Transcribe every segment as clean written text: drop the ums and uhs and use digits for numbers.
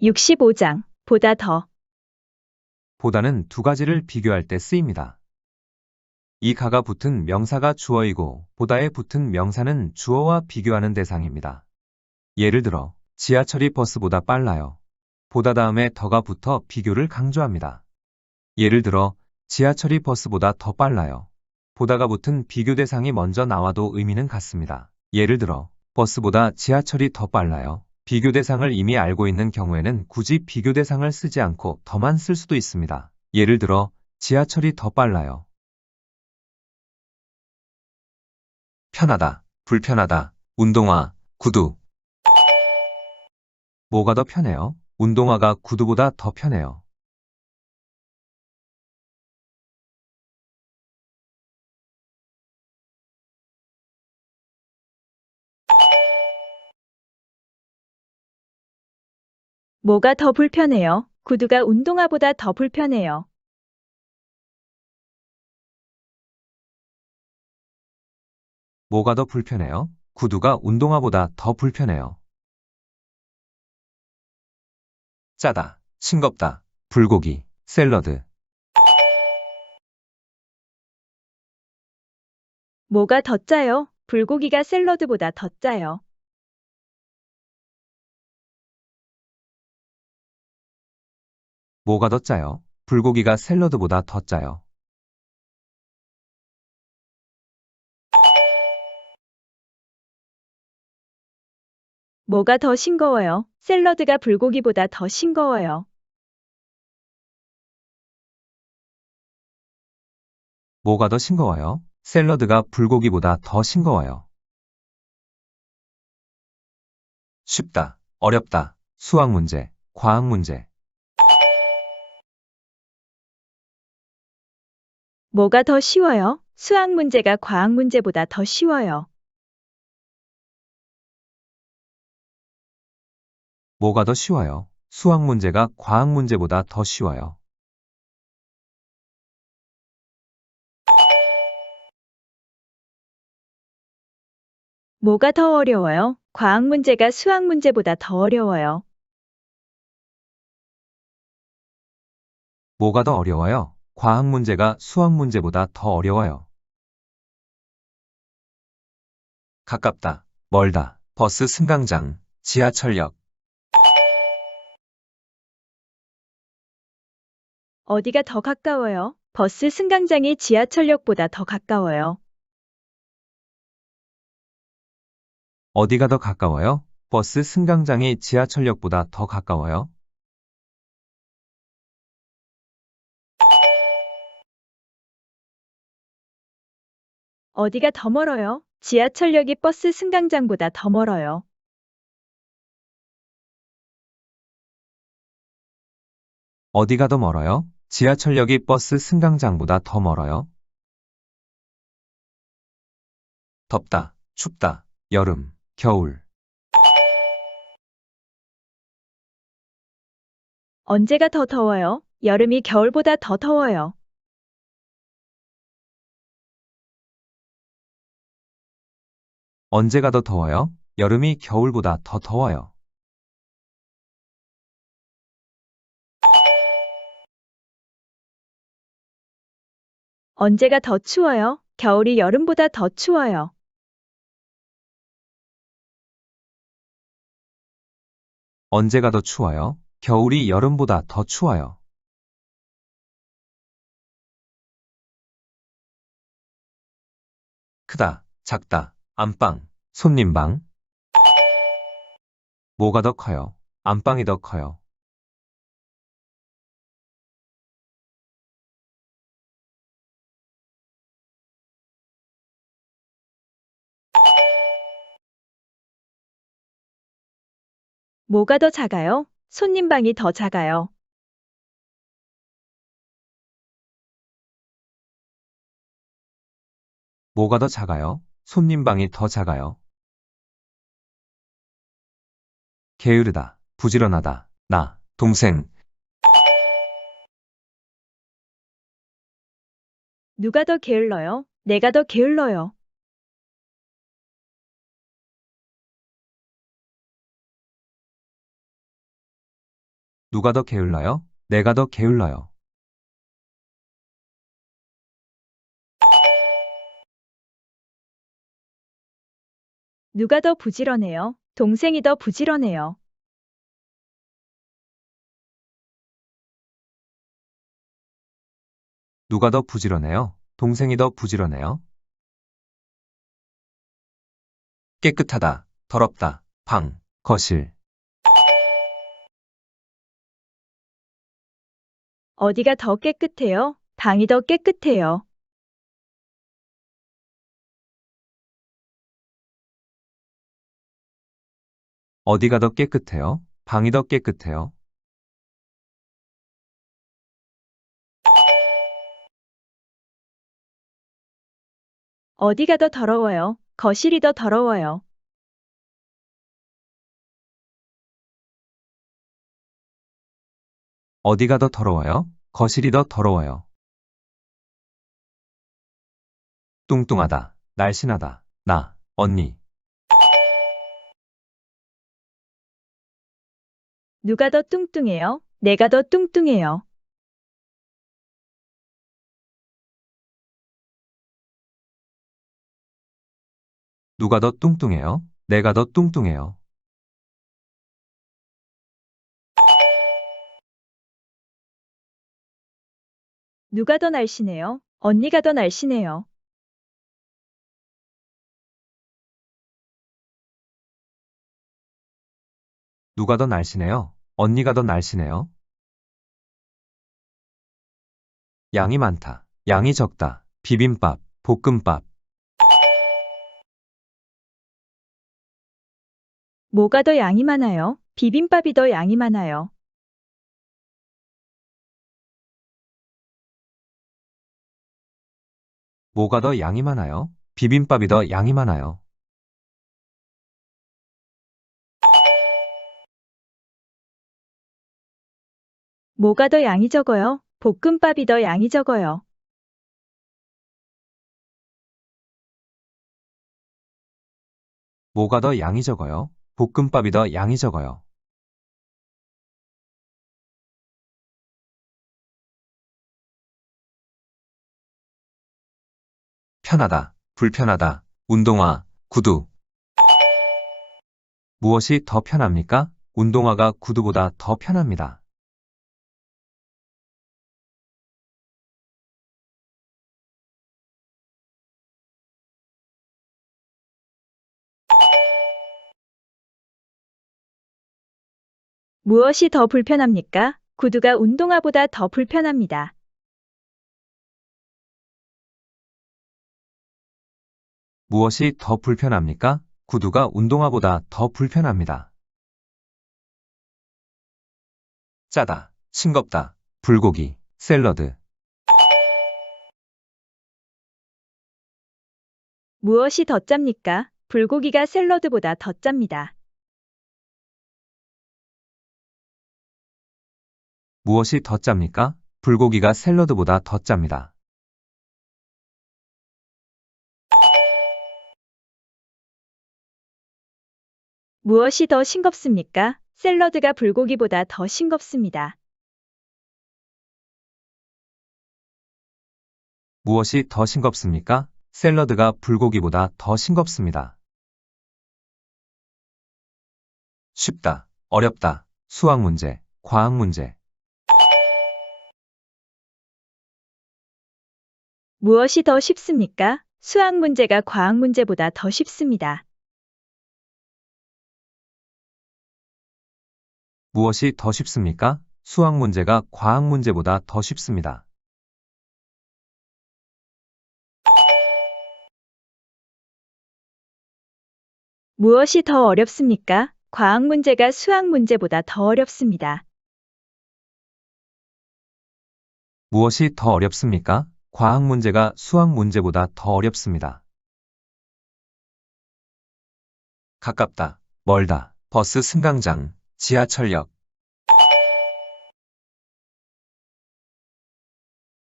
(65장) 보다 더. 보다는 두 가지를 비교할 때 쓰입니다. 이 가가 붙은 명사가 주어이고 보다에 붙은 명사는 주어와 비교하는 대상입니다. 예를 들어 지하철이 버스보다 빨라요. 보다 다음에 더가 붙어 비교를 강조합니다. 예를 들어 지하철이 버스보다 더 빨라요. 보다가 붙은 비교 대상이 먼저 나와도 의미는 같습니다. 예를 들어 버스보다 지하철이 더 빨라요. 비교 대상을 이미 알고 있는 경우에는 굳이 비교 대상을 쓰지 않고 더만 쓸 수도 있습니다. 예를 들어 지하철이 더 빨라요. 편하다, 불편하다, 운동화, 구두. 뭐가 더 편해요? 운동화가 구두보다 더 편해요. 뭐가 더 불편해요? 구두가 운동화보다 더 불편해요. 뭐가 더 불편해요? 구두가 운동화보다 더 불편해요. 짜다, 싱겁다, 불고기, 샐러드. 뭐가 더 짜요? 불고기가 샐러드보다 더 짜요. 뭐가 더 짜요? 불고기가 샐러드보다 더 짜요. 뭐가 더 싱거워요? 샐러드가 불고기보다 더 싱거워요. 뭐가 더 싱거워요? 샐러드가 불고기보다 더 싱거워요. 쉽다, 어렵다, 수학 문제, 과학 문제. 뭐가 더 쉬워요? 수학 문제가 과학 문제보다 더 쉬워요. 뭐가 더 쉬워요? 수학 문제가 과학 문제보다 더 쉬워요. 뭐가 더 어려워요? 과학 문제가 수학 문제보다 더 어려워요. 뭐가 더 어려워요? 과학 문제가 수학 문제보다 더 어려워요. 가깝다, 멀다, 버스 승강장, 지하철역. 어디가 더 가까워요? 버스 승강장이 지하철역보다 더 가까워요. 어디가 더 가까워요? 버스 승강장이 지하철역보다 더 가까워요. 어디가 더 멀어요? 지하철역이 버스 승강장보다 더 멀어요. 어디가 더 멀어요? 지하철역이 버스 승강장보다 더 멀어요. 덥다, 춥다, 여름, 겨울. 언제가 더 더워요? 여름이 겨울보다 더 더워요. 언제가 더 더워요? 여름이 겨울보다 더 더워요. 언제가 더 추워요? 겨울이 여름보다 더 추워요. 언제가 더 추워요? 겨울이 여름보다 더 추워요. 크다, 작다, 안방, 손님방. 뭐가 더 커요? 안방이 더 커요. 뭐가 더 작아요? 손님방이 더 작아요. 뭐가 더 작아요? 손님방이 더 작아요. 게으르다, 부지런하다, 나, 동생. 누가 더 게을러요? 내가 더 게을러요. 누가 더 게을러요? 내가 더 게을러요. 누가 더 부지런해요? 동생이 더 부지런해요. 누가 더 부지런해요? 동생이 더 부지런해요. 깨끗하다, 더럽다, 방, 거실. 어디가 더 깨끗해요? 방이 더 깨끗해요. 어디가 더 깨끗해요? 방이 더 깨끗해요. 어디가 더 더러워요? 거실이 더 더러워요. 어디가 더 더러워요? 거실이 더 더러워요. 뚱뚱하다, 날씬하다, 나, 언니. 누가 더 뚱뚱해요? 내가 더 뚱뚱해요. 누가 더 뚱뚱해요? 내가 더 뚱뚱해요. 누가 더 날씬해요? 언니가 더 날씬해요. 누가 더 날씬해요? 언니가 더 날씬해요. 양이 많다, 양이 적다, 비빔밥, 볶음밥. 뭐가 더 양이 많아요? 비빔밥이 더 양이 많아요. 뭐가 더 양이 많아요? 비빔밥이 더 양이 많아요. 뭐가 더 양이 적어요? 볶음밥이 더 양이 적어요. 뭐가 더 양이 적어요? 볶음밥이 더 양이 적어요. 편하다, 불편하다, 운동화, 구두. 무엇이 더 편합니까? 운동화가 구두보다 더 편합니다. 무엇이 더 불편합니까? 구두가 운동화보다 더 불편합니다. 무엇이 더 불편합니까? 구두가 운동화보다 더 불편합니다. 짜다, 싱겁다, 불고기, 샐러드. 무엇이 더 짭니까? 불고기가 샐러드보다 더 짭니다. 무엇이 더 짭니까? 불고기가 샐러드보다 더 짭니다. 무엇이 더 싱겁습니까? 샐러드가 불고기보다 더 싱겁습니다. 무엇이 더 싱겁습니까? 샐러드가 불고기보다 더 싱겁습니다. 쉽다, 어렵다, 수학 문제, 과학 문제. 무엇이 더 쉽습니까? 수학 문제가 과학 문제보다 더 쉽습니다. 무엇이 더 쉽습니까? 수학 문제가 과학 문제보다 더 쉽습니다. 무엇이 더 어렵습니까? 과학 문제가 수학 문제보다 더 어렵습니다. 무엇이 더 어렵습니까? 과학 문제가 수학 문제보다 더 어렵습니다. 가깝다, 멀다, 버스 승강장, 지하철역.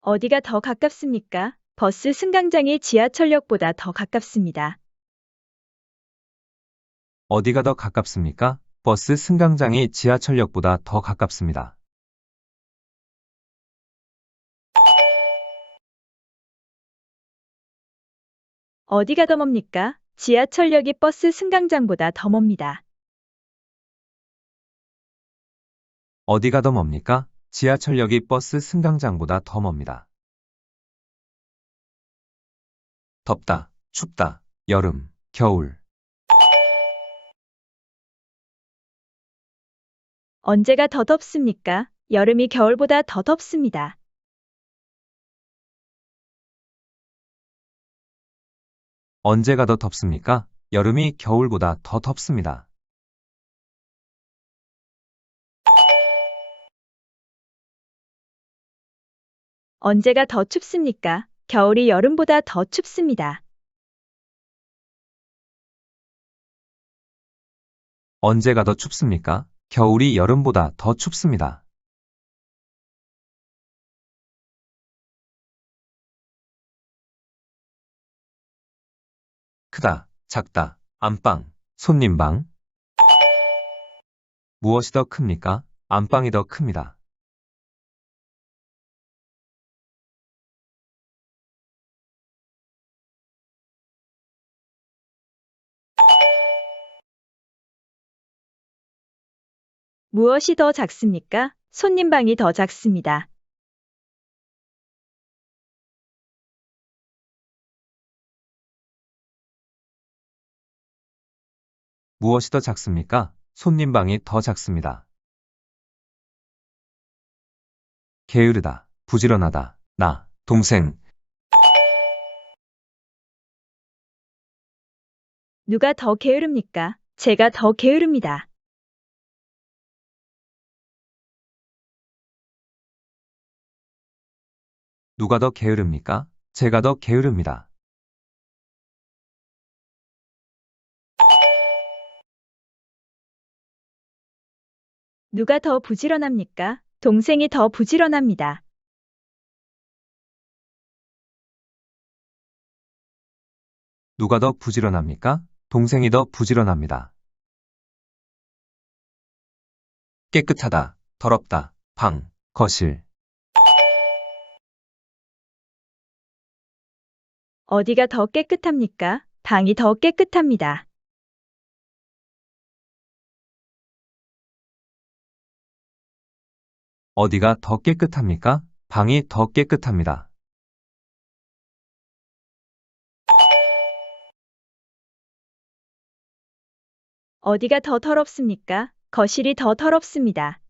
어디가 더 가깝습니까? 버스 승강장이 지하철역보다 더 가깝습니다. 어디가 더 가깝습니까? 버스 승강장이 지하철역보다 더 가깝습니다. 어디가 더 멉니까? 지하철역이 버스 승강장보다 더 멉니다. 어디가 더 멉니까? 지하철역이 버스 승강장보다 더 멉니다. 덥다, 춥다, 여름, 겨울. 언제가 더 덥습니까? 여름이 겨울보다 더 덥습니다. 언제가 더 덥습니까? 여름이 겨울보다 더 덥습니다. 언제가 더 춥습니까? 겨울이 여름보다 더 춥습니다. 언제가 더 춥습니까? 겨울이 여름보다 더 춥습니다. 크다, 작다, 안방, 손님방. 무엇이 더 큽니까? 안방이 더 큽니다. 무엇이 더 작습니까? 손님방이 더 작습니다. 무엇이 더 작습니까? 손님방이 더 작습니다. 게으르다, 부지런하다, 나, 동생. 누가 더 게으릅니까? 제가 더 게으릅니다. 누가 더 게으릅니까? 제가 더 게으릅니다. 누가 더 부지런합니까? 동생이 더 부지런합니다. 누가 더 부지런합니까? 동생이 더 부지런합니다. 깨끗하다, 더럽다, 방, 거실. 어디가 더 깨끗합니까? 방이 더 깨끗합니다. 어디가 더 깨끗합니까? 방이 더 깨끗합니다. 어디가 더 더럽습니까? 거실이 더 더럽습니다.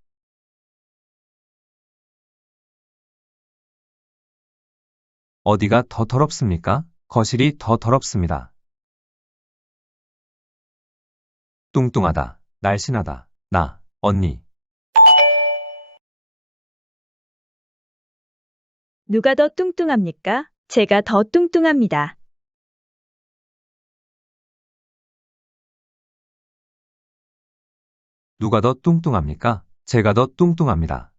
어디가 더 더럽습니까? 거실이 더 더럽습니다. 뚱뚱하다, 날씬하다, 나, 언니. 누가 더 뚱뚱합니까? 제가 더 뚱뚱합니다. 누가 더 뚱뚱합니까? 제가 더 뚱뚱합니다.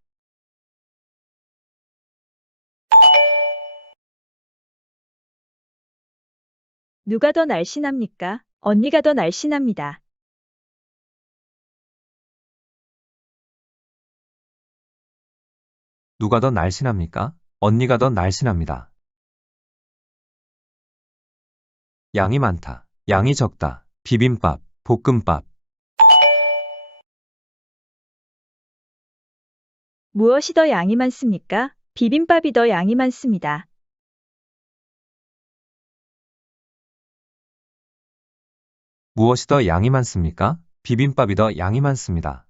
누가 더 날씬합니까? 언니가 더 날씬합니다. 누가 더 날씬합니까? 언니가 더 날씬합니다. 양이 많다, 양이 적다, 비빔밥, 볶음밥. 무엇이 더 양이 많습니까? 비빔밥이 더 양이 많습니다. 무엇이 더 양이 많습니까? 비빔밥이 더 양이 많습니다.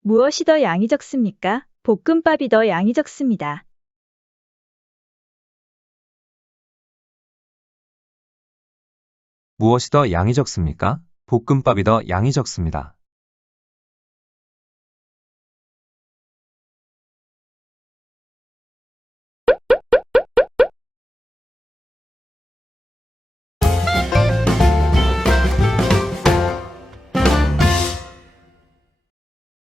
무엇이 더 양이 적습니까? 볶음밥이 더 양이 적습니다. 무엇이 더 양이 적습니까? 볶음밥이 더 양이 적습니다.